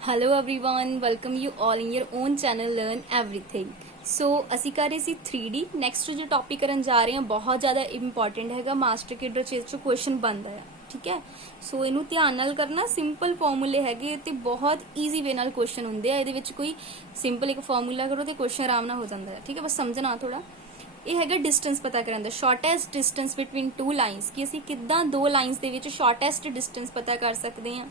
Hello everyone, welcome you all in your own channel learn everything. So ਅਸੀਂ ਕਰ ਰਹੇ ਸੀ 3D। Next जो topic ਕਰਨ ਜਾ ਰਹੇ ਹਾਂ ਬਹੁਤ ਜ਼ਿਆਦਾ ਇੰਪੋਰਟੈਂਟ ਹੈਗਾ। ਮਾਸਟਰ ਕੀ ਡਰਚੇਸ ਚੋਂ ਕੁਐਸਚਨ ਬਣਦਾ ਹੈ, ਠੀਕ ਹੈ। ਸੋ ਇਹਨੂੰ ਧਿਆਨ ਨਾਲ ਕਰਨਾ। ਸਿੰਪਲ ਫਾਰਮੂਲੇ ਹੈਗੇ ਤੇ ਬਹੁਤ ਈਜ਼ੀ ਵੇ ਨਾਲ ਕੁਐਸਚਨ ਹੁੰਦੇ ਆ। ਇਹਦੇ ਵਿੱਚ ਕੋਈ ਸਿੰਪਲ ਇੱਕ ਫਾਰਮੂਲਾ ਕਰੋ ਤੇ ਕੁਐਸਚਨ ਆਰਾਮ ਨਾਲ ਹੋ ਜਾਂਦਾ ਹੈ, ਠੀਕ ਹੈ। ਬਸ ਸਮਝਣਾ ਥੋੜਾ। ਇਹ ਹੈਗਾ ਡਿਸਟੈਂਸ ਪਤਾ ਕਰਨ ਦਾ, shortest distance between two lines, ਕਿ ਅਸੀਂ ਕਿੱਦਾਂ ਦੋ ਲਾਈਨਸ ਦੇ ਵਿੱਚ ਸ਼ਾਰਟੈਸਟ ਡਿਸਟੈਂਸ ਪਤਾ ਕਰ ਸਕਦੇ ਹਾਂ,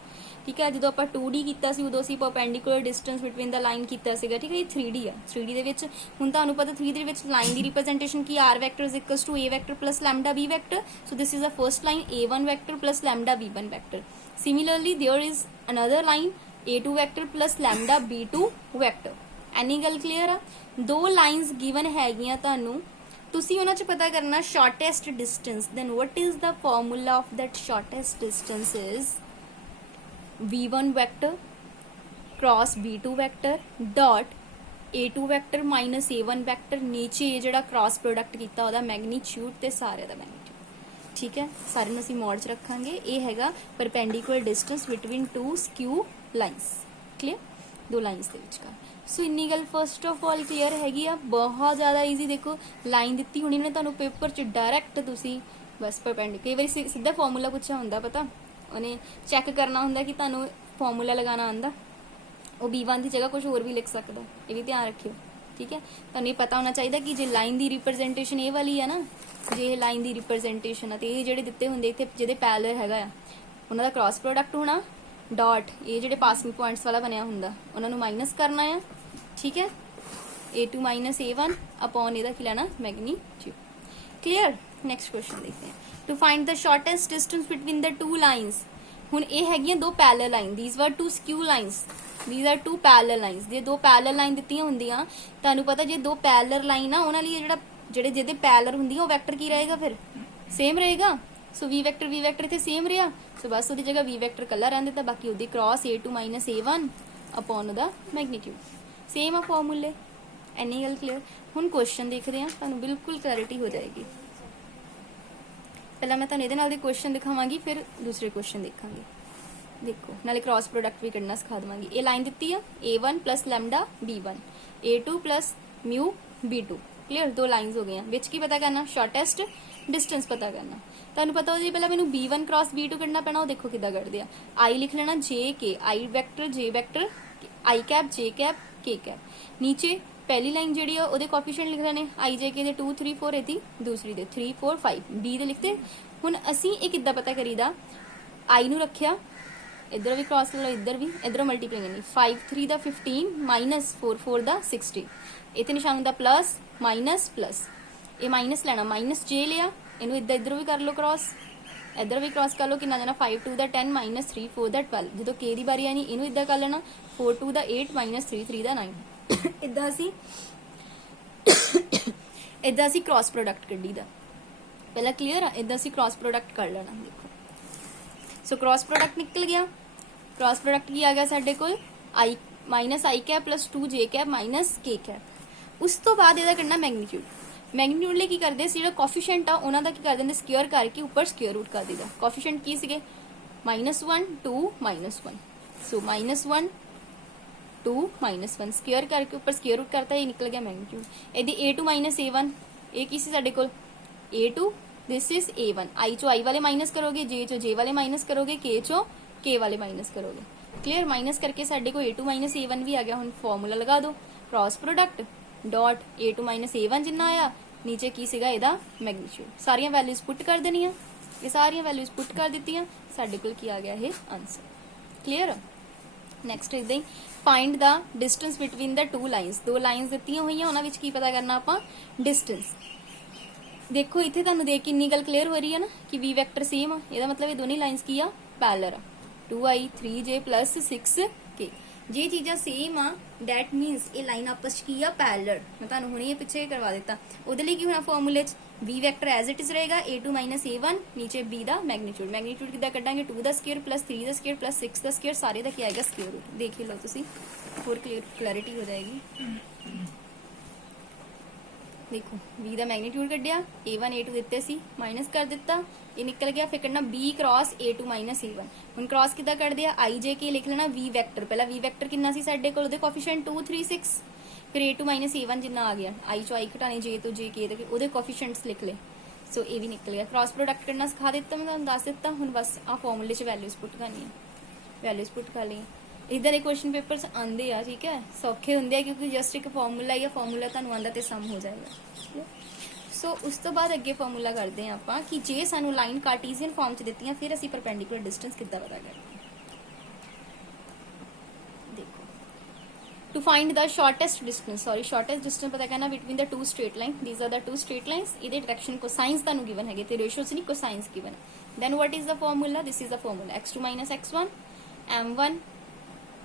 ਠੀਕ ਹੈ। ਜਦੋਂ ਆਪਾਂ 2D ਕੀਤਾ ਸੀ ਉਦੋਂ ਅਸੀਂ ਪਰਪੈਂਡੀਕੂਲਰ ਡਿਸਟੈਂਸ ਬਿਟਵੀਨ ਦਾ ਲਾਈਨ ਕੀਤਾ ਸੀਗਾ, ਠੀਕ ਹੈ। ਇਹ 3D ਆ। 3D ਦੇ ਵਿੱਚ ਹੁਣ ਤੁਹਾਨੂੰ ਪਤਾ 3D ਦੇ ਵਿੱਚ ਲਾਈਨ ਦੀ ਰਿਪਰੈਜ਼ੈਂਟੇਸ਼ਨ ਕੀ r vector is equals to a vector plus lambda b vector. So this is a first line a1 vector plus lambda b1 vector. Similarly there is another line a2 vector plus lambda b2 vector. Any ਗੱਲ clear ਆ। ਦੋ lines given ਹੈਗੀਆਂ ਤੁਹਾਨੂੰ, ਤੁਸੀਂ ਉਹਨਾਂ ਚ ਪਤਾ ਕਰਨਾ shortest distance. Then what is the formula of that shortest distance is v1 vector cross b2 vector dot a2 vector minus a1 vector। नीचे ये ਜਿਹੜਾ क्रॉस प्रोडक्ट ਕੀਤਾ ਉਹਦਾ मैग्नीट्यूड ਤੇ ਸਾਰਿਆਂ ਦਾ मैग्नीट्यूड, ਠੀਕ ਹੈ। ਸਾਰੇ ਨੂੰ ਅਸੀਂ ਮੋਡ ਚ ਰੱਖਾਂਗੇ। ਇਹ ਹੈਗਾ perpendicular distance between two skew lines. Clear, दो लाइंस ਦੇ ਵਿਚਕਾਰ। ਸੋ ਇੰਨੀ ਗੱਲ ਫਸਟ ਆਫ ਆਲ ਕਲੀਅਰ ਹੈਗੀ ਆ। ਬਹੁਤ ਜ਼ਿਆਦਾ ਈਜ਼ੀ। ਦੇਖੋ ਲਾਈਨ ਦਿੱਤੀ ਹੋਣੀ ਨੇ ਤੁਹਾਨੂੰ ਪੇਪਰ 'ਚ, ਡਾਇਰੈਕਟ ਤੁਸੀਂ ਬਸ परपेंडिकुलर। ਕਈ ਵਾਰੀ ਸਿੱਧਾ ਫਾਰਮੂਲਾ ਪੁੱਛਿਆ ਹੁੰਦਾ, ਪਤਾ ਉਹਨੇ ਚੈੱਕ ਕਰਨਾ ਹੁੰਦਾ ਕਿ ਤੁਹਾਨੂੰ ਫਾਰਮੂਲਾ ਲਗਾਉਣਾ ਆਉਂਦਾ। ਉਹ b1 ਦੀ ਜਗ੍ਹਾ ਕੁਝ ਹੋਰ ਵੀ ਲਿਖ ਸਕਦਾ, ਇਹ ਵੀ ਧਿਆਨ ਰੱਖਿਓ, ਠੀਕ ਹੈ। ਤੁਹਾਨੂੰ ਇਹ ਪਤਾ ਹੋਣਾ ਚਾਹੀਦਾ ਕਿ ਜੇ ਲਾਈਨ ਦੀ ਰਿਪਰੈਜ਼ੈਂਟੇਸ਼ਨ ਇਹ ਵਾਲੀ ਆ ਨਾ, ਜੇ ਇਹ ਲਾਈਨ ਦੀ ਰਿਪਰੈਜ਼ੈਂਟੇਸ਼ਨ ਆ ਤੇ ਇਹ ਜਿਹੜੇ ਦਿੱਤੇ ਹੁੰਦੇ ਇੱਥੇ ਜਿਹਦੇ ਪੈਰਲਲ ਹੈਗਾ ਆ ਉਹਨਾਂ ਦਾ ਕ੍ਰਾਸ ਪ੍ਰੋਡਕਟ ਹੋਣਾ। ਡਾਟ ਇਹ ਜਿਹੜੇ ਪਾਸਿੰਗ ਪੁਆਇੰਟਸ ਵਾਲਾ ਬਣਿਆ ਹੁੰਦਾ ਉਹਨਾਂ ਨੂੰ ਮਾਈਨਸ ਕਰਨਾ ਆ, ਠੀਕ ਹੈ। a2 ਮਾਈਨਸ a1 अपॉन ਇਹਦਾ ਕੀ ਲੈਣਾ, मैग्नीट्यूड। क्लियर। नेक्स्ट क्वेश्चन देखते हैं। To find the shortest distance between the two lines. ਹੁਣ ਇਹ ਹੈਗੀਆਂ ਦੋ parallel line. These were two skew lines, these are two parallel lines. ਜੇ ਦੋ ਪੈਰਲਲ ਲਾਈਨ ਦਿੱਤੀਆਂ ਹੁੰਦੀਆਂ, ਤੁਹਾਨੂੰ ਪਤਾ ਜੇ ਦੋ ਪੈਰਲਲ ਲਾਈਨ ਆ ਉਹਨਾਂ ਲਈ ਜਿਹੜੇ ਜਿਹਦੇ ਪੈਰਲਲ ਹੁੰਦੀਆਂ ਉਹ ਵੈਕਟਰ ਕੀ ਰਹੇਗਾ, ਫਿਰ ਸੇਮ ਰਹੇਗਾ। ਸੋ v ਵੈਕਟਰ ਇੱਥੇ ਸੇਮ ਰਿਹਾ। ਸੋ ਬਸ ਉਹਦੀ ਜਗ੍ਹਾ v ਵੈਕਟਰ ਕੱਲਾ ਰਹਿਣ ਦਿੱਤਾ, ਬਾਕੀ ਉਹਦੀ cross a2 minus a1 upon ਉਹਦਾ मैग्नीट्यूड। ਸੇਮ ਆ ਫਾਰਮੂਲੇ। ਐਨੀ ਗੱਲ ਕਲੀਅਰ। ਹੁਣ ਕੁਐਸਚਨ ਦੇਖਦੇ ਹਾਂ, ਤੁਹਾਨੂੰ ਬਿਲਕੁਲ ਕਲੈਰਿਟੀ ਹੋ ਜਾਏਗੀ। ਪਹਿਲਾਂ ਮੈਂ ਤੁਹਾਨੂੰ ਇਹਦੇ ਨਾਲ ਦੇ ਕੁਐਸਚਨ ਦਿਖਾਵਾਂਗੀ, ਫਿਰ ਦੂਸਰੇ ਕੁਐਸਚਨ ਦੇਖਾਂਗੇ। ਦੇਖੋ ਨਾਲੇ ਕ੍ਰਾਸ ਪ੍ਰੋਡਕਟ ਵੀ ਕੱਢਣਾ ਸਿਖਾ ਦੇਵਾਂਗੀ। ਇਹ ਲਾਈਨ ਦਿੱਤੀ ਆ a1 plus lambda b1, a2 plus mu b2। Clear, ਦੋ ਲਾਈਨਸ ਹੋ ਗਈਆਂ। ਵਿੱਚ ਕੀ ਪਤਾ ਕਰਨਾ, ਸ਼ਾਰਟੈਸਟ ਡਿਸਟੈਂਸ ਪਤਾ ਕਰਨਾ। ਤੁਹਾਨੂੰ ਪਤਾ ਉਹਦੀ ਪਹਿਲਾਂ ਮੈਨੂੰ b1 ਕ੍ਰਾਸ b2 ਕੱਢਣਾ ਪੈਣਾ। ਉਹ ਦੇਖੋ ਕਿੱਦਾਂ ਕੱਢਦੇ ਆ। i ਲਿਖ ਲੈਣਾ j i vector j vector i cap j cap k cap. ਨੀਚੇ ਪਹਿਲੀ ਲਾਈਨ ਜਿਹੜੀ ਆ ਉਹਦੇ ਕੋਐਫੀਸ਼ੀਐਂਟ ਲਿਖ ਲੈਣੇ i j k ਦੇ 2 3 4, ਇਹਦੀ ਦੂਸਰੀ ਦੇ 3 4 5 b ਦੇ ਲਿਖਤੇ। ਹੁਣ ਅਸੀਂ ਇਹ ਕਿੱਦਾਂ ਪਤਾ ਕਰੀਦਾ, i ਨੂੰ ਰੱਖਿਆ ਇੱਧਰ ਵੀ ਕ੍ਰਾਸ ਕਰ ਲਓ, ਇੱਧਰ ਵੀ, ਇੱਧਰੋਂ ਮਲਟੀਪਲਾਈ ਕਰਨੀ। 5 3 ਦਾ 15 ਮਾਈਨਸ 4 4 ਦਾ 60। ਇੱਥੇ ਨਿਸ਼ਾਨ ਹੁੰਦਾ ਪਲੱਸ ਮਾਈਨਸ ਪਲੱਸ। ਇਹ ਮਾਈਨਸ ਲੈਣਾ, ਮਾਈਨਸ j ਲਿਆ, ਇਹਨੂੰ ਇੱਧਰੋਂ ਵੀ ਕਰ ਲਓ ਕ੍ਰਾਸ, ਇੱਧਰ ਵੀ ਕ੍ਰਾਸ ਕਰ ਲਓ। ਕਿੰਨਾ ਜਾਣਾ 5 2 ਦਾ 10 ਮਾਈਨਸ 3 4 ਦਾ 12। ਜਦੋਂ k ਦੀ ਵਾਰੀ ਆਣੀ ਇਹਨੂੰ ਇੱਦਾਂ ਕਰ ਲੈਣਾ 4 2 ਦਾ 8 ਮਾਈਨਸ 3 3 ਦਾ 9। ਇਦਾਂ ਅਸੀਂ ਕ੍ਰਾਸ ਪ੍ਰੋਡਕਟ ਕੱਢੀ ਦਾ। ਪਹਿਲਾਂ ਕਲੀਅਰ ਆ। ਇਦਾਂ ਅਸੀਂ ਕ੍ਰਾਸ ਪ੍ਰੋਡਕਟ ਕਰ ਲੈਣਾ। ਦੇਖੋ ਸੋ ਕ੍ਰਾਸ ਪ੍ਰੋਡਕਟ ਨਿਕਲ ਗਿਆ। ਕ੍ਰਾਸ ਪ੍ਰੋਡਕਟ ਕੀ ਆ ਗਿਆ ਸਾਡੇ ਕੋਲ, i minus i cap plus 2 j cap minus k cap. ਉਸ ਤੋਂ ਬਾਅਦ ਇਹਦਾ ਕਰਨਾ ਮੈਗਨੀਟਿਊਡ। ਮੈਗਨੀਟਿਊਡ ਲਈ ਕੀ ਕਰਦੇ ਸੀ, ਜਿਹੜਾ ਕੋਐਫੀਸ਼ੀਐਂਟ ਆ ਉਹਨਾਂ ਦਾ ਕੀ ਕਰ ਦਿੰਦੇ, ਸਕੁਅਰ ਕਰਕੇ ਉੱਪਰ ਸਕੁਅਰ ਰੂਟ ਕਰ ਦਿੰਦਾ। ਕੋਐਫੀਸ਼ੀਐਂਟ ਕੀ ਸੀਗੇ, -1 2 -1। ਸੋ -1 2 -1 ਸਕੁਅਰ ਕਰਕੇ ਉੱਪਰ ਸਕੁਅਰ ਰੂਟ ਕਰਤਾ, ਇਹ ਨਿਕਲ ਗਿਆ ਮੈਗਨੀਟਿਊਡ। ਇਹਦੀ a2 ਮਾਈਨਸ a1, ਇਹ ਕੀ ਸੀ ਸਾਡੇ ਕੋਲ a2, this is a1। i ਚੋਂ i ਵਾਲੇ ਮਾਈਨਸ ਕਰੋਗੇ, j ਚੋਂ j ਵਾਲੇ ਮਾਈਨਸ ਕਰੋਗੇ, k ਚੋਂ k ਵਾਲੇ ਮਾਈਨਸ ਕਰੋਗੇ। ਕਲੀਅਰ। ਮਾਈਨਸ ਕਰਕੇ ਸਾਡੇ ਕੋਲ a2 ਮਾਈਨਸ a1 ਵੀ ਆ ਗਿਆ। ਹੁਣ ਫਾਰਮੂਲਾ ਲਗਾ ਦਿਓ, cross product dot a2 minus a1 ਜਿੰਨਾ ਆਇਆ, ਨੀਚੇ ਕੀ ਸੀਗਾ ਇਹਦਾ ਮੈਗਨੀਟਿਊਡ। ਸਾਰੀਆਂ ਵੈਲਿਊਜ਼ ਪੁੱਟ ਕਰ ਦੇਣੀਆਂ। ਇਹ ਸਾਰੀਆਂ ਵੈਲਿਊਜ਼ ਪੁੱਟ ਕਰ ਦਿੱਤੀਆਂ, ਸਾਡੇ ਕੋਲ ਕੀ ਆ ਗਿਆ, ਇਹ ਆਨਸਰ। ਕਲੀਅਰ। ਨੈਕਸਟ ਇਦਾਂ ਹੀ find the distance between the two lines. ਦੋ ਲਾਈਨਸ ਦਿੱਤੀਆਂ ਹੋਈਆਂ, ਉਹਨਾਂ ਵਿੱਚ ਕੀ ਪਤਾ ਕਰਨਾ ਆਪਾਂ, ਡਿਸਟੈਂਸ। ਦੇਖੋ ਇੱਥੇ ਤੁਹਾਨੂੰ ਦੇਖ ਕੇ ਇੰਨੀ ਗੱਲ ਕਲੀਅਰ ਹੋ ਰਹੀ ਹੈ ਨਾ ਕਿ v ਵੈਕਟਰ ਸੇਮ ਆ। ਇਹਦਾ ਮਤਲਬ ਇਹ ਦੋਨੇ ਲਾਈਨਸ ਕੀ ਆ, ਪੈਰਲਲ ਆ। 2i 3j plus 6k। ਜੇ ਚੀਜ਼ਾਂ ਸੇਮ ਆ ਦੈਟ ਮੀਨਸ ਇਹ ਲਾਈਨ ਆਪਸ ਚ ਕੀ ਆ, ਪੈਰਲਲ। ਮੈਂ ਤੁਹਾਨੂੰ ਹੁਣੇ ਇਹ ਪਿੱਛੇ ਕਰਵਾ ਦਿੱਤਾ। ਉਹਦੇ ਲਈ ਕੀ ਹੋਣਾ ਫਾਰਮੂਲੇ ਚ, v vector as it is ਰਹੇਗਾ a2 ਮਾਈਨਸ a1, ਨੀਚੇ b ਦਾ ਮੈਗਨੀਟਿਊਡ। ਮੈਗਨੀਟਿਊਡ ਕਿੱਦਾਂ ਕੱਢਾਂਗੇ, 2 ਦਾ ਸਕੁਅਰ ਪਲਸ 3 ਦਾ ਸਕੁਅਰ ਪਲਸ 6 ਦਾ ਸਕੁਅਰ, ਸਾਰੇ ਦਾ ਕੀ ਆਏਗਾ, ਸਕੁਅਰ ਰੂਟ। ਦੇਖ ਹੀ ਲਓ ਤੁਸੀਂ, ਹੋਰ ਕਲੈਰਿਟੀ ਹੋ ਜਾਏਗੀ। देखो v ਦਾ मैग्नीट्यूड ਕੱਢਿਆ a1 a2 ਦਿੱਤੇ ਸੀ ਮਾਈਨਸ ਕਰ ਦਿੱਤਾ ਇਹ ਨਿਕਲ ਗਿਆ ਫਿਰ ਕੱਢਣਾ b cross a2 minus a1 ਹੁਣ ਕ੍ਰਾਸ ਕਿੱਦਾਂ ਕੱਢਦੇ ਆ i j k ਲਿਖ ਲੈਣਾ v ਵੈਕਟਰ ਪਹਿਲਾਂ v ਵੈਕਟਰ ਕਿੰਨਾ ਸੀ ਸਾਡੇ ਕੋਲ ਉਹਦੇ ਕੋਫੀਸ਼ੀਐਂਟ 2 3 6 ਫਿਰ a2 ਮਾਈਨਸ a1 ਜਿੰਨਾ ਆ ਗਿਆ i ਚੋਂ i ਘਟਾਣੇ j ਤੋਂ j k ਦੇ ਉਹਦੇ ਕੋਫੀਸ਼ੀਐਂਟਸ ਲਿਖ ਲਏ ਸੋ ਇਹ ਵੀ ਨਿਕਲ ਗਿਆ ਕ੍ਰਾਸ ਪ੍ਰੋਡਕਟ ਕਰਨਾ ਸਿਖਾ ਦਿੱਤਾ ਮੈਂ ਤੁਹਾਨੂੰ ਦੱਸ ਦਿੱਤਾ ਹੁਣ ਬਸ ਆ ਫਾਰਮੂਲੇ 'ਚ ਵੈਲਿਊਜ਼ ਪੁੱਟ ਕਰਨੀ ਹੈ ਵੈਲਿਊਜ਼ ਪੁੱਟ ਕਰ ਲਈ इधर एक क्वेश्चन पेपर्स आंदे आ ठीक है सौखे होंगे क्योंकि जस्ट एक फॉर्मूला या फॉर्मूला तुहानू आंदा ते सम हो जाएगा सो उस तो बाद अगे फॉर्मूला करते हैं आपां कि जे सानू लाइन कार्टीजियन फॉर्म च दित्तियां फिर असीं परपेंडिकुलर डिस्टेंस किद्दां पता करना देखो to find the shortest distance पता करना between the two straight line these are the two straight lines इहदे डायरेक्शन कोसाइंस तुहानू गिवन है ते रेशियोस नहीं cosines given then what is the formula this is the formula x2 - x1 m1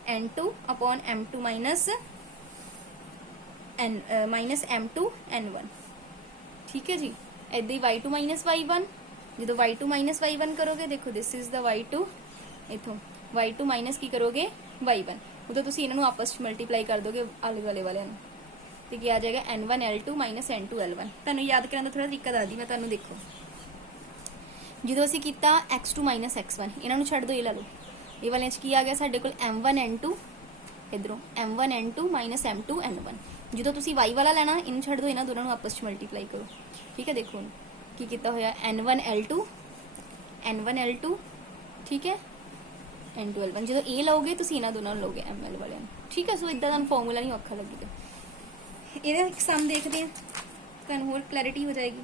n2 upon m2 minus m2 n1 ठीक है जी इदां ही y2 minus y1 जो y2 minus y1 करोगे देखो this is the y2 इथों y2 minus की करोगे y1 उदों तुसीं इन्हां नूं आपस च मल्टीप्लाई कर दोगे आले दुआले वालियां नूं ते की आ जाएगा n1 l2 minus n2 l1 तुहानूं याद करन दा थोड़ा तरीका दसदी मैं तुहानूं देखो ਜਦੋਂ ਅਸੀਂ ਕੀਤਾ x2 माइनस x1 ਇਹਨਾਂ ਨੂੰ ਛੱਡ ਦੋ ਇਹ ਲਾ ਲਓ ਇਹ ਵਾਲਿਆਂ 'ਚ ਕੀ ਆ ਗਿਆ ਸਾਡੇ ਕੋਲ m1 n2 ਇਧਰੋਂ m1 n2 minus m2 n1 ਜਦੋਂ ਤੁਸੀਂ y ਵਾਲਾ ਲੈਣਾ ਇਹਨੂੰ ਛੱਡ ਦੋ ਇਹਨਾਂ ਦੋਨਾਂ ਨੂੰ ਆਪਸ 'ਚ ਮਲਟੀਪਲਾਈ ਕਰੋ ਠੀਕ ਹੈ ਦੇਖੋ ਕੀ ਕੀਤਾ ਹੋਇਆ n1 l2 ਠੀਕ ਹੈ n2 l1 ਜਦੋਂ ਇਹ ਲਓਗੇ ਤੁਸੀਂ ਇਹਨਾਂ ਦੋਨਾਂ ਨੂੰ ਲਓਗੇ ml ਵਾਲਿਆਂ ਨੂੰ ਠੀਕ ਹੈ ਸੋ ਇਦਾਂ ਦਾ ਫਾਰਮੂਲਾ ਨਹੀਂ ਔਖਾ ਲੱਗੇਗਾ ਇਹਦਾ ਇੱਕ ਸਮ ਦੇਖਦੇ ਹਾਂ ਤੁਹਾਨੂੰ ਹੋਰ ਕਲੈਰਿਟੀ ਹੋ ਜਾਏਗੀ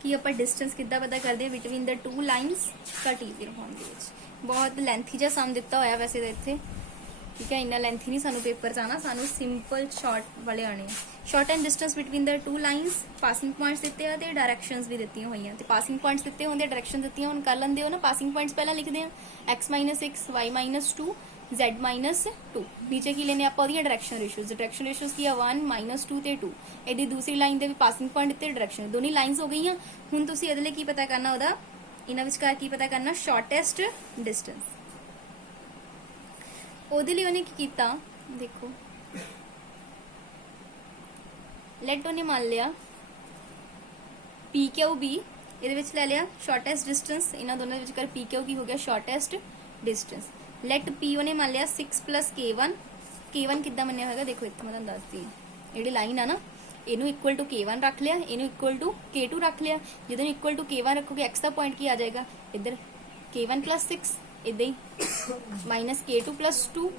कि ਆਪਾਂ डिस्टेंस किद्दां पता करते हैं between the two lines Cartesian form ਦੇ ਵਿੱਚ बहुत ਲੈਂਥੀ ਜਿਹਾ ਸਮ ਦਿੱਤਾ ਹੋਇਆ ਵੈਸੇ ਤਾਂ ਇੱਥੇ ਠੀਕ ਹੈ ਇੰਨਾ ਲੈਂਥੀ ਨਹੀਂ ਸਾਨੂੰ ਪੇਪਰ 'ਚ ਆਣਾ ਸਾਨੂੰ ਸਿੰਪਲ ਸ਼ਾਰਟ ਵਾਲੇ ਆਣੇ short and distance between the two lines passing points ਦਿੱਤੇ ਆ ਤੇ ਡਾਇਰੈਕਸ਼ਨਸ ਵੀ ਦਿੱਤੀਆਂ ਹੋਈਆਂ ਤੇ ਪਾਸਿੰਗ ਪੁਆਇੰਟਸ ਦਿੱਤੇ ਹੁੰਦੇ ਡਾਇਰੈਕਸ਼ਨ ਦਿੱਤੀਆਂ ਹੁਣ ਕਰ ਲੈਂਦੇ ਹੋ ਨਾ ਪਾਸਿੰਗ ਪੁਆਇੰਟਸ ਪਹਿਲਾਂ ਲਿਖਦੇ ਆ x - 6 y - 2 z - 2 नीचे की लेने आप डायरेक्शन रेशियोज की 1 - 2 ते 2 ਇਹਦੀ दूसरी लाइन ਦੇ ਵੀ ਪਾਸਿੰਗ ਪੁਆਇੰਟ ਤੇ ਡਾਇਰੈਕਸ਼ਨ ਦੋਨੀ ਲਾਈਨਸ ਹੋ ਗਈਆਂ ਹੁਣ ਤੁਸੀਂ ਇਹਦੇ ਲਈ ਕੀ ਪਤਾ ਕਰਨਾ ਉਹਦਾ ਇਹਨਾਂ ਵਿਚਕਾਰ ਕੀ ਪਤਾ ਕਰਨਾ ਸ਼ਾਰਟੈਸਟ ਡਿਸਟੈਂਸ ਉਹਦੇ ਲਈ ਉਹਨੇ ਕੀ ਕੀਤਾ ਦੇਖੋ ਲੈਟ ਉਹਨੇ ਮੰਨ ਲਿਆ PQB ਇਹਦੇ ਵਿੱਚ ਲੈ ਲਿਆ ਸ਼ਾਰਟੈਸਟ ਡਿਸਟੈਂਸ ਇਹਨਾਂ ਦੋਨਾਂ ਦੇ ਵਿਚਕਾਰ PQ ਕੀ ਹੋ ਗਿਆ ਸ਼ਾਰਟੈਸਟ ਡਿਸਟੈਂਸ ਲੈਟ P ਉਹਨੇ ਮੰਨ ਲਿਆ 6 + K1 ਕਿੱਦਾਂ ਮੰਨਿਆ ਹੋਏਗਾ ਦੇਖੋ ਇੱਥੇ ਮੈਂ ਤੁਹਾਨੂੰ ਦੱਸਦੀ ਜਿਹੜੀ ਲਾਈਨ ਆ ਨਾ ਇਹਨੂੰ ਇਕੁਅਲ ਟੂ K1 ਰੱਖ ਲਿਆ ਇਹਨੂੰ ਇਕੁਅਲ ਟੂ K2 ਰੱਖ ਲਿਆ ਜਦੋਂ ਇਕੁਅਲ ਟੂ K1 ਰੱਖੋਗੇ x ਦਾ ਪੁਆਇੰਟ ਕੀ ਆ ਜਾਏਗਾ ਇੱਧਰ K1 + 6 ਇਦਾਂ ਹੀ ਮਾਈਨਸ K2 + 2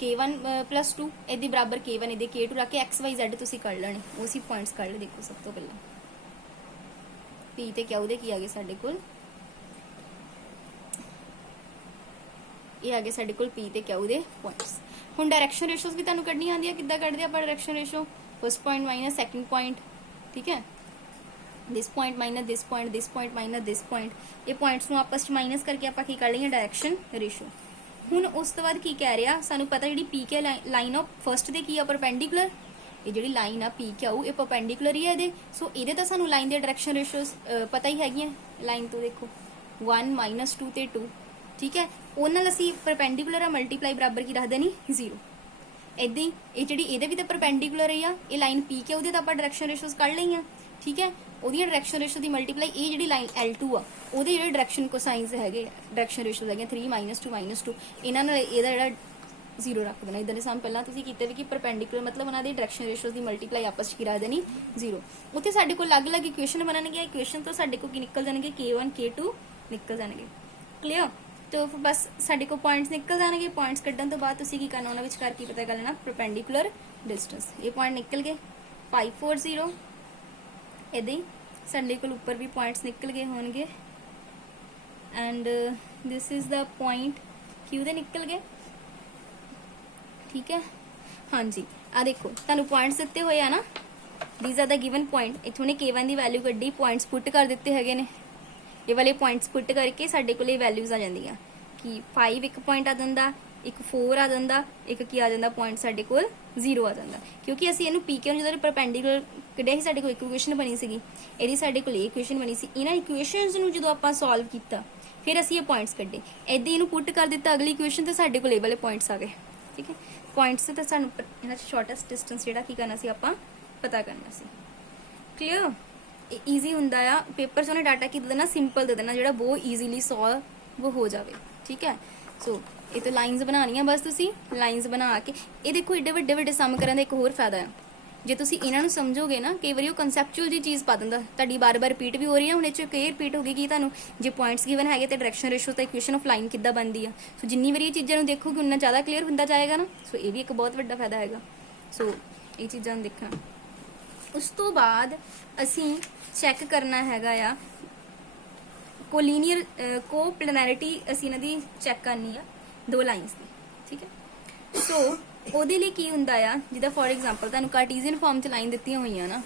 K1 + 2 ਇਹਦੇ ਬਰਾਬਰ K1 ਇਹਦੇ K2 ਰੱਖ ਕੇ x y z ਤੁਸੀਂ ਕੱਢ ਲੈਣੇ ਉਸੇ ਪੁਆਇੰਟਸ ਕੱਢ ਲਓ ਦੇਖੋ ਸਭ ਤੋਂ ਪਹਿਲਾਂ P ਤੇ Q ਦੇ ਕੀ ਆ ਗਏ ਸਾਡੇ ਕੋਲ ਇਹ ਆ ਗਏ ਸਾਡੇ ਕੋਲ P ਤੇ Q ਦੇ ਪੁਆਇੰਟਸ ਹੁਣ ਡਾਇਰੈਕਸ਼ਨ ਰੇਸ਼ੀਓਸ ਵੀ ਤੁਹਾਨੂੰ ਕੱਢਣੀ ਆਉਂਦੀ ਹੈ ਕਿੱਦਾਂ ਕੱਢਦੇ ਆਪਾਂ direction ratio first point minus second point ਠੀਕ ਹੈ this point minus this point minus this point ਇਹ ਪੁਆਇੰਟਸ ਨੂੰ ਆਪਸ ਵਿੱਚ ਮਾਈਨਸ ਕਰਕੇ ਆਪਾਂ ਕੀ ਕਰ ਲਈਏ ਡਾਇਰੈਕਸ਼ਨ ਰੇਸ਼ੀਓ ਹੁਣ ਉਸ ਤੋਂ ਬਾਅਦ ਕੀ ਕਹਿ ਰਿਹਾ ਸਾਨੂੰ ਪਤਾ ਜਿਹੜੀ PQ ਲਾਈਨ ਆਫ ਫਰਸਟ ਦੇ ਕੀ ਆ ਪਰਪੈਂਡੀਕੂਲਰ ਇਹ ਜਿਹੜੀ ਲਾਈਨ ਆ PQ ਇਹ ਪਰਪੈਂਡੀਕੂਲਰ ਹੀ ਹੈ ਇਹਦੇ ਸੋ ਇਹਦੇ ਤਾਂ ਸਾਨੂੰ ਲਾਈਨ ਦੇ ਡਾਇਰੈਕਸ਼ਨ ਰੇਸ਼ੀਓਸ ਪਤਾ ਹੀ ਹੈਗੀਆਂ ਲਾਈਨ ਤੋਂ ਦੇਖੋ 1 - 2 ਤੇ 2 ਠੀਕ ਹੈ ਉਹਨਾਂ ਨਾਲ ਅਸੀਂ ਪਰਪੈਂਡੀਕੂਲਰ ਆ ਮਲਟੀਪਲਾਈ ਬਰਾਬਰ ਕੀ ਰੱਖ ਦੇਣੀ 0 ਇਦਾਂ ਹੀ ਇਹ ਜਿਹੜੀ ਇਹਦੇ ਵੀ ਤਾਂ ਪਰਪੈਂਡੀਕੂਲਰ ਹੀ ਆ ਇਹ ਲਾਈਨ PQ ਉਹਦੇ ਤਾਂ ਆਪਾਂ ਡਾਇਰੈਕਸ਼ਨ ਰੇਸ਼ੀਓਸ ਕੱਢ ਲਈਆਂ ਠੀਕ ਹੈ ਉਹਦੀਆਂ ਡਾਇਰੈਕਸ਼ਨ ਰੇਸ਼ੀਓ ਦੀ ਮਲਟੀਪਲਾਈ ਇਹ ਜਿਹੜੀ ਲਾਈਨ L2 ਆ ਉਹਦੇ ਜਿਹੜੇ ਡਾਇਰੈਕਸ਼ਨ ਕੋਸਾਈਨਸ ਹੈਗੇ ਡਾਇਰੈਕਸ਼ਨ ਰੇਸ਼ੀਓਸ ਹੈਗੇ 3 - 2 ਇਹਨਾਂ ਨਾਲ ਇਹਦਾ ਜਿਹੜਾ 0 ਰੱਖ ਦੇਣਾ ਇਦਾਂ ਦੇ ਸਮ ਪਹਿਲਾਂ ਤੁਸੀਂ ਕੀਤੇ ਵੀ ਕਿ ਪਰਪੈਂਡੀਕੂਲਰ ਮਤਲਬ ਉਹਨਾਂ ਦੇ ਡਾਇਰੈਕਸ਼ਨ ਰੇਸ਼ੀਓਸ ਦੀ ਮਲਟੀਪਲਾਈ ਆਪਸ ਵਿੱਚ ਕਰਾ ਦੇਣੀ 0 ਉੱਥੇ ਸਾਡੇ ਕੋਲ ਅਲੱਗ-ਅਲੱਗ ਇਕੁਏਸ਼ਨ ਬਣਨਗੇ ਇਕੁਏਸ਼ਨ ਤੋਂ ਸਾਡੇ ਕੋਲ ਕੀ ਨਿਕਲ ਜਾਣਗੇ K1 K2 ਨਿਕਲ ਜਾਣਗੇ ਕਲੀਅਰ तो बस साढ़े को पॉइंट्स निकल जाएंगे पॉइंट्स कड्डन तो बाद तुसी की करना उन्हां विच कर की पता कर लेना परपेंडिकुलर डिस्टेंस ये पॉइंट निकल गए 540 इदां ही साडे कोल ऊपर भी पॉइंट्स निकल गए होंगे and this is the point Q दे निकल गए ठीक है हाँ जी आ देखो तुहानूं पॉइंट्स दिते हुए आ ना these are the given point इत्थों ने K1 की वैल्यू कड्डी पॉइंट्स पुट कर दिते हैगे ने ये वाले पॉइंट्स पुट करके साडे कोल वैल्यूज आ जांदियां कि 5 एक पॉइंट आ जांदा एक 4 आ जांदा एक की आ जांदा पॉइंट साडे कोल 0 आ जांदा क्योंकि ਅਸੀਂ ਇਹਨੂੰ PQ ਨੂੰ ਜਦੋਂ ਪਰਪੈਂਡੀਕੂਲਰ ਕੱਢਿਆ ਸੀ ਸਾਡੇ ਕੋਲ ਇਕੁਏਸ਼ਨ ਬਣੀ ਸੀਗੀ ਇਹਦੀ ਸਾਡੇ ਕੋਲ ਇਹ ਇਕੁਏਸ਼ਨ ਬਣੀ ਸੀ ਇਹਨਾਂ ਇਕੁਏਸ਼ਨਸ ਨੂੰ ਜਦੋਂ ਆਪਾਂ ਸੋਲਵ ਕੀਤਾ ਫਿਰ ਅਸੀਂ ਇਹ ਪੁਆਇੰਟਸ ਕੱਢੇ ਇਦਾਂ ਇਹਨੂੰ ਪੁੱਟ ਕਰ ਦਿੱਤਾ ਅਗਲੀ ਇਕੁਏਸ਼ਨ ਤੇ ਸਾਡੇ ਕੋਲ ਇਹ ਵਾਲੇ ਪੁਆਇੰਟਸ ਆ ਗਏ ਠੀਕ ਹੈ। ਪੁਆਇੰਟਸ ਤਾਂ ਸਾਨੂੰ ਇਹਨਾਂ 'ਚ ਸ਼ਾਰਟੈਸਟ ਡਿਸਟੈਂਸ ਜਿਹੜਾ ਕੀ ਕਰਨਾ ਸੀ ਆਪਾਂ ਪਤਾ ਕਰਨਾ ਸੀ। ਕਲੀਅਰ? ਇਹ ਈਜ਼ੀ ਹੁੰਦਾ ਆ, ਪੇਪਰ 'ਚ ਉਹਨੇ ਡਾਟਾ ਕੀ ਦੇ ਦੇਣਾ, ਸਿੰਪਲ ਦੇ ਦੇਣਾ ਜਿਹੜਾ ਬਹੁਤ ਈਜ਼ੀਲੀ ਸੋਲਵ ਹੋ ਜਾਵੇ। ਠੀਕ ਹੈ। ਸੋ ਇਹ ਤਾਂ ਲਾਈਨਸ ਬਣਾਉਣੀਆਂ, ਬਸ ਤੁਸੀਂ ਲਾਈਨਸ ਬਣਾ ਕੇ ਇਹ ਦੇਖੋ। ਏਡੇ ਵੱਡੇ ਵੱਡੇ ਸਮ ਕਰਨ ਦਾ ਇੱਕ ਹੋਰ ਫਾਇਦਾ ਆ, ਜੇ ਤੁਸੀਂ ਇਹਨਾਂ ਨੂੰ ਸਮਝੋਗੇ ਨਾ, ਕਈ ਵਾਰੀ ਉਹ ਕਨਸੈਪਚੁਅਲ ਜੀ ਚੀਜ਼ ਪਾ ਦਿੰਦਾ, ਤੁਹਾਡੀ ਬਾਰ-ਬਾਰ ਰਿਪੀਟ ਵੀ ਹੋ ਰਹੀ ਹੈ। ਹੁਣ ਇਹ 'ਚ ਕਈ ਰਿਪੀਟ ਹੋ ਗਈ ਕਿ ਤੁਹਾਨੂੰ ਜੇ ਪੁਆਇੰਟਸ ਗਿਵਨ ਹੈਗੇ ਤੇ ਡਾਇਰੈਕਸ਼ਨ ਰੇਸ਼ੋ ਤਾਂ ਇਕੁਏਸ਼ਨ ਆਫ ਲਾਈਨ ਕਿੱਦਾਂ ਬਣਦੀ ਆ। ਸੋ ਜਿੰਨੀ ਵਾਰੀ ਇਹ ਚੀਜ਼ਾਂ ਨੂੰ ਦੇਖੋਗੇ ਉਨਾ ਜ਼ਿਆਦਾ ਕਲੀਅਰ ਹੁੰਦਾ ਜਾਏਗਾ ਨਾ। ਸੋ ਇਹ ਵੀ ਇੱਕ ਬਹੁਤ ਵੱਡਾ ਫਾਇਦਾ ਹੈਗਾ। ਸੋ ਇਹ ਚੀਜ਼ਾਂ ਨੂੰ ਦੇਖਣਾ। ਉਸ ਤੋਂ ਬਾਅਦ ਅਸੀਂ ਚੈੱਕ ਕਰਨਾ ਹੈਗਾ ਆ ਕੋਲੀਨੀਅਰ ਕੋਪਲੈਨੈਰਿਟੀ, ਅਸੀਂ ਇਹਨਾਂ ਦੀ ਚੈੱਕ ਕਰਨੀ ਆ ਦੋ ਲਾਈਨਸ ਦੀ। ਠੀਕ ਹੈ। ਸੋ ਉਹਦੇ ਲਈ ਕੀ ਹੁੰਦਾ ਆ, ਜਿੱਦਾਂ ਫੋਰ ਐਗਜ਼ਾਮਪਲ ਤੁਹਾਨੂੰ ਕਾਰਟੀਜ਼ੀਅਨ ਫਾਰਮ 'ਚ ਲਾਈਨ ਦਿੱਤੀਆਂ ਹੋਈਆਂ ਨਾ,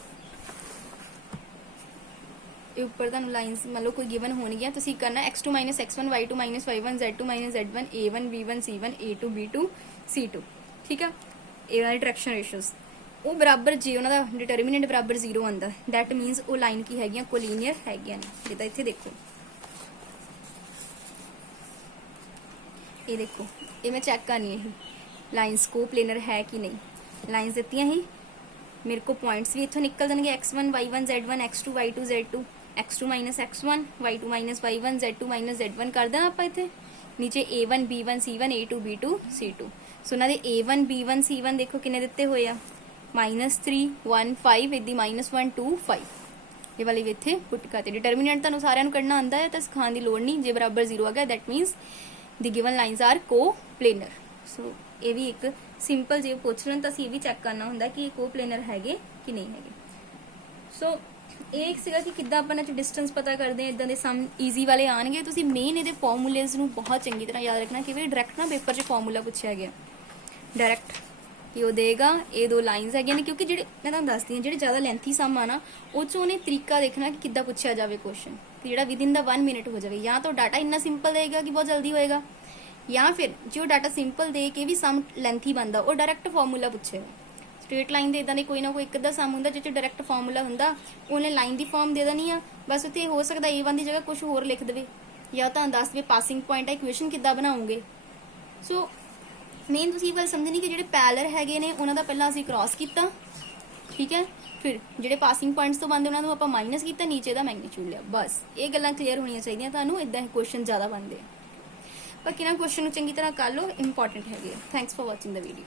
ਇਹ ਉੱਪਰ ਤੁਹਾਨੂੰ ਲਾਈਨਸ ਮੰਨ ਲਓ ਕੋਈ ਗਿਵਨ ਹੋਣਗੀਆਂ, ਤੁਸੀਂ ਕਰਨਾ x2 - x1 y2 - y1 z2 - z1 a1 b1 c1 a2 b2 c2। ਠੀਕ ਆ। ਇਹ ਵਾਲੇ ਡਾਇਰੈਕਸ਼ਨ ਰੇਸ਼ੀਓਸ ਉਹ ਬਰਾਬਰ ਜੇ ਉਹਨਾਂ ਦਾ ਡਿਟਰਮੀਨੈਂਟ ਬਰਾਬਰ 0 ਆਉਂਦਾ, ਦੈਟ ਮੀਨਸ ਉਹ ਲਾਈਨ ਕੀ ਹੈਗੀਆਂ, ਕੋਲੀਨੀਅਰ ਹੈਗੀਆਂ ਨੇ। ਜਿੱਦਾਂ ਇੱਥੇ ਦੇਖੋ, ਇਹ ਦੇਖੋ, ਇਹ ਮੈਂ ਚੈੱਕ ਕਰਨੀ ਹੈ ਲਾਈਨਸ ਕੋਪਲੇਨਰ ਹੈ ਕਿ ਨਹੀਂ। ਲਾਈਨਸ ਦਿੱਤੀਆਂ ਹੀ ਮੇਰੇ ਕੋ, ਪੁਆਇੰਟਸ ਵੀ ਇੱਥੋਂ ਨਿਕਲ ਜਾਣਗੇ x1 y1 z1 x2 y2 z2 x2 - x1 y2 - y1 z2 - z1 ਕਰ ਦੇਣਾ ਆਪਾਂ ਇੱਥੇ ਨੀਚੇ a1 b1 c1 a2 b2 c2। ਸੋ ਉਹਨਾਂ ਦੇ a1 b1 c1 ਦੇਖੋ ਕਿੰਨੇ ਦਿੱਤੇ ਹੋਏ ਆ, -3 1 5 ਇਹਦੀ -1 2 5। ਇਹ ਵਾਲੀ ਵੀ ਇੱਥੇ ਪੁੱਟ ਕਰਤੇ। ਡਿਟਰਮੀਨੈਂਟ ਤੁਹਾਨੂੰ ਸਾਰਿਆਂ ਨੂੰ ਕੱਢਣਾ ਆਉਂਦਾ ਹੈ ਤਾਂ ਸਿਖਾਉਣ ਦੀ ਲੋੜ ਨਹੀਂ। ਜੇ ਬਰਾਬਰ 0 ਆ ਗਿਆ that means the given lines R ਕੋਪਲੇਨਰ। ਸੋ ਇਹ ਵੀ ਇੱਕ ਸਿੰਪਲ ਜੇ ਪੁੱਛ ਲੈਣ ਤਾਂ ਅਸੀਂ ਇਹ ਵੀ ਚੈੱਕ ਕਰਨਾ ਹੁੰਦਾ ਕਿ ਇਹ ਕੋਪਲੇਨਰ ਹੈਗੇ ਕਿ ਨਹੀਂ ਹੈਗੇ। ਸੋ ਇਹ ਇੱਕ ਸੀਗਾ ਕਿ ਕਿੱਦਾਂ ਆਪਾਂ ਇਹਨਾਂ 'ਚ ਡਿਸਟੈਂਸ ਪਤਾ ਕਰਦੇ ਹਾਂ। ਇਦਾਂ ਦੇ ਸਮ ਈਜ਼ੀ ਵਾਲੇ ਆਣਗੇ। ਤੁਸੀਂ ਮੇਨ ਇਹਦੇ ਫਾਰਮੂਲੇਜ਼ ਨੂੰ ਬਹੁਤ ਚੰਗੀ ਤਰ੍ਹਾਂ ਯਾਦ ਰੱਖਣਾ ਕਿ ਵੀ ਡਾਇਰੈਕਟ ਨਾ ਪੇਪਰ 'ਚ ਫਾਰਮੂਲਾ ਪੁੱਛਿਆ ਗਿਆ ਡਾਇਰੈਕਟ ਕਿ ਉਹ ਦੇਗਾ ਇਹ ਦੋ ਲਾਈਨਸ ਹੈਗੀਆਂ ਨੇ। ਕਿਉਂਕਿ ਜਿਹੜੇ ਮੈਂ ਤੁਹਾਨੂੰ ਦੱਸਦੀ ਹਾਂ ਜਿਹੜੇ ਜ਼ਿਆਦਾ ਲੈਂਥੀ ਸਮ ਆ ਨਾ, ਉਹ 'ਚ ਉਹਨੇ ਤਰੀਕਾ ਦੇਖਣਾ ਕਿ ਕਿੱਦਾਂ ਪੁੱਛਿਆ ਜਾਵੇ ਕੁਐਸਚਨ, ਕਿ ਜਿਹੜਾ ਵਿਦਿਨ ਦਾ 1 ਮਿੰਟ ਹੋ ਜਾਵੇ। ਜਾਂ ਤਾਂ ਡਾਟਾ ਇੰਨਾ ਸਿੰਪਲ ਦੇਗਾ ਕਿ ਬਹੁਤ ਜਲਦੀ ਹੋਏਗਾ, ਜਾਂ ਫਿਰ ਜੋ ਡਾਟਾ ਸਿੰਪਲ ਦੇ ਕੇ ਵੀ ਸਮ ਲੈਂਥੀ ਬਣਦਾ ਉਹ ਡਾਇਰੈਕਟ ਫਾਰਮੂਲਾ ਪੁੱਛੇਗਾ। ਸਟ੍ਰੇਟ ਲਾਈਨ ਦੇ ਇਦਾਂ ਦੇ ਕੋਈ ਨਾ ਕੋਈ ਇੱਕ ਅੱਧਾ ਸਮ ਹੁੰਦਾ ਜਿਹ 'ਚ ਡਾਇਰੈਕਟ ਫਾਰਮੂਲਾ ਹੁੰਦਾ, ਉਹਨੇ ਲਾਈਨ ਦੀ ਫਾਰਮ ਦੇ ਦੇਣੀ ਆ। ਬਸ ਉੱਥੇ ਹੋ ਸਕਦਾ a1 ਦੀ ਜਗ੍ਹਾ ਕੁਝ ਹੋਰ ਲਿਖ ਦੇਵੇ, ਜਾਂ ਤਾਂ ਦੱਸ ਦੇਵੇ ਪਾਸਿੰਗ ਪੁਆਇੰਟ ਆ, ਇਕੁਏਸ਼ਨ ਕਿੱਦਾਂ ਬਣਾਉਂਗੇ। ਸੋ ਮੇਨ ਤੁਸੀਂ ਇਹ ਗੱਲ ਸਮਝਣੀ ਕਿ ਜਿਹੜੇ ਪੈਰਲਲ ਹੈਗੇ ਨੇ ਉਹਨਾਂ ਦਾ ਪਹਿਲਾਂ ਅਸੀਂ ਕ੍ਰਾਸ ਕੀਤਾ। ਠੀਕ ਹੈ। ਫਿਰ ਜਿਹੜੇ ਪਾਸਿੰਗ ਪੁਆਇੰਟਸ ਤੋਂ ਬਣਦੇ ਉਹਨਾਂ ਨੂੰ ਆਪਾਂ ਮਾਈਨਸ ਕੀਤਾ, ਨੀਚੇ ਦਾ ਮੈਗਨੀਟਿਊਡ ਲਿਆ। ਬਸ ਇਹ ਗੱਲਾਂ ਕਲੀਅਰ ਹੋਣੀਆਂ ਚਾਹੀਦੀਆਂ ਤੁਹਾਨੂੰ। ਇਦਾਂ ਹੀ ਕੁਐਸਚਨ ਜ਼ਿਆਦਾ ਬਣਦੇ ਆ। ਬਾਕੀ ਨਾ ਕੁਐਸਚਨ ਨੂੰ ਚੰਗੀ ਤਰ੍ਹਾਂ ਕਰ ਲਓ, ਇੰਪੋਰਟੈਂਟ ਹੈਗੇ। Thanks for watching the video.